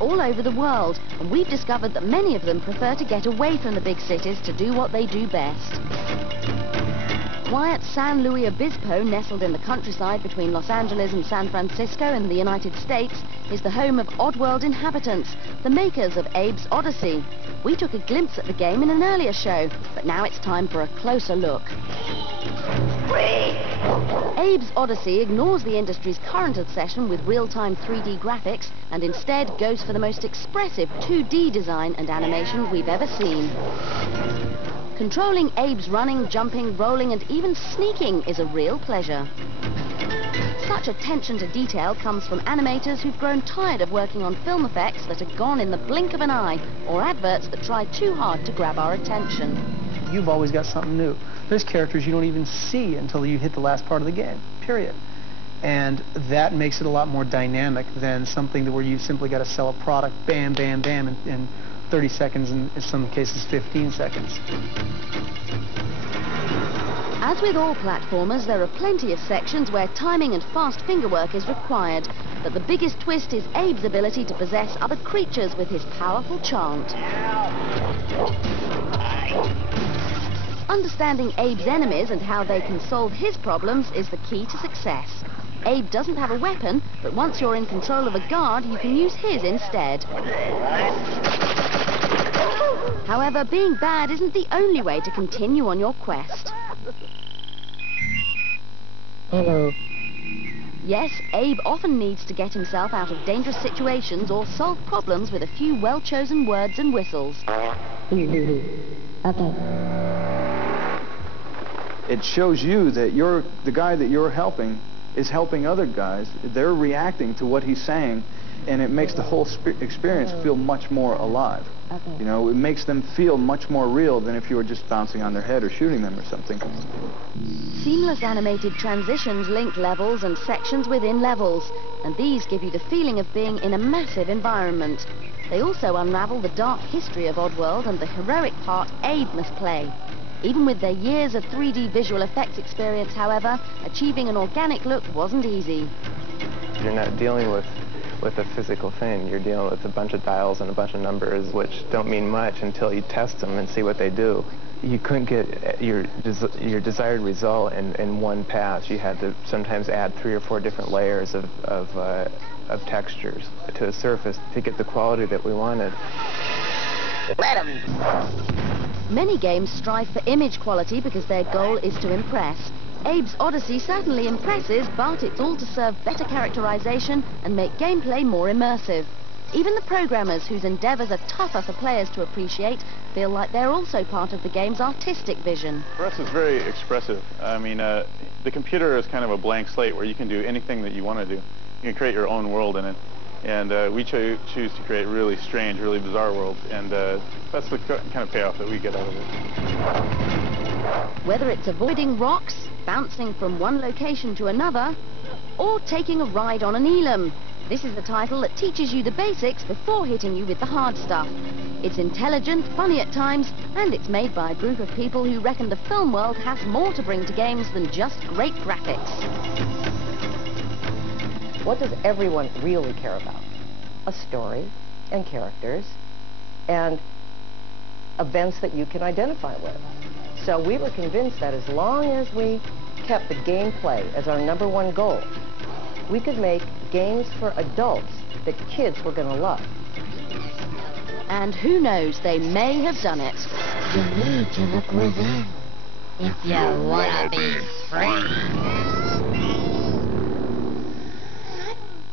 all over the world, and we've discovered that many of them prefer to get away from the big cities to do what they do best. Quiet San Luis Obispo, nestled in the countryside between Los Angeles and San Francisco in the United States, is the home of Oddworld inhabitants, the makers of Abe's Odyssey. We took a glimpse at the game in an earlier show, but now it's time for a closer look. Abe's Odyssey ignores the industry's current obsession with real-time 3D graphics and instead goes for the most expressive 2D design and animation we've ever seen. Controlling Abe's running, jumping, rolling and even sneaking is a real pleasure. Such attention to detail comes from animators who've grown tired of working on film effects that are gone in the blink of an eye, or adverts that try too hard to grab our attention. You've always got something new. There's characters you don't even see until you hit the last part of the game, period. And that makes it a lot more dynamic than something where you simply got to sell a product, bam, bam, bam, in 30 seconds, and in some cases 15 seconds. As with all platformers, there are plenty of sections where timing and fast fingerwork is required, but the biggest twist is Abe's ability to possess other creatures with his powerful chant. Understanding Abe's enemies and how they can solve his problems is the key to success. Abe doesn't have a weapon, but once you're in control of a guard, you can use his instead. However, being bad isn't the only way to continue on your quest. Hello. Yes, Abe often needs to get himself out of dangerous situations or solve problems with a few well-chosen words and whistles. Okay. It shows you that the guy that you're helping is helping other guys. They're reacting to what he's saying, and it makes the whole experience feel much more alive. Okay. You know, it makes them feel much more real than if you were just bouncing on their head or shooting them or something. Seamless animated transitions link levels and sections within levels, and these give you the feeling of being in a massive environment. They also unravel the dark history of Oddworld and the heroic part Abe must play. Even with their years of 3D visual effects experience, however, achieving an organic look wasn't easy. You're not dealing with a physical thing. You're dealing with a bunch of dials and a bunch of numbers which don't mean much until you test them and see what they do. You couldn't get your desired result in one pass. You had to sometimes add 3 or 4 different layers of textures to a surface to get the quality that we wanted. Many games strive for image quality because their goal is to impress. Abe's Odyssey certainly impresses, but it's all to serve better characterization and make gameplay more immersive. Even the programmers, whose endeavors are tougher for players to appreciate, feel like they're also part of the game's artistic vision. For us, it's very expressive. I mean, the computer is kind of a blank slate where you can do anything that you want to do. You can create your own world in it. And we choose to create really strange, really bizarre worlds, and that's the kind of payoff that we get out of it. Whether it's avoiding rocks, bouncing from one location to another, or taking a ride on an elam, this is the title that teaches you the basics before hitting you with the hard stuff. It's intelligent, funny at times, and it's made by a group of people who reckon the film world has more to bring to games than just great graphics. What does everyone really care about? A story and characters and events that you can identify with. So we were convinced that as long as we kept the gameplay as our #1 goal, we could make games for adults that kids were going to love. And who knows, they may have done it. You need to look within if you want to be free.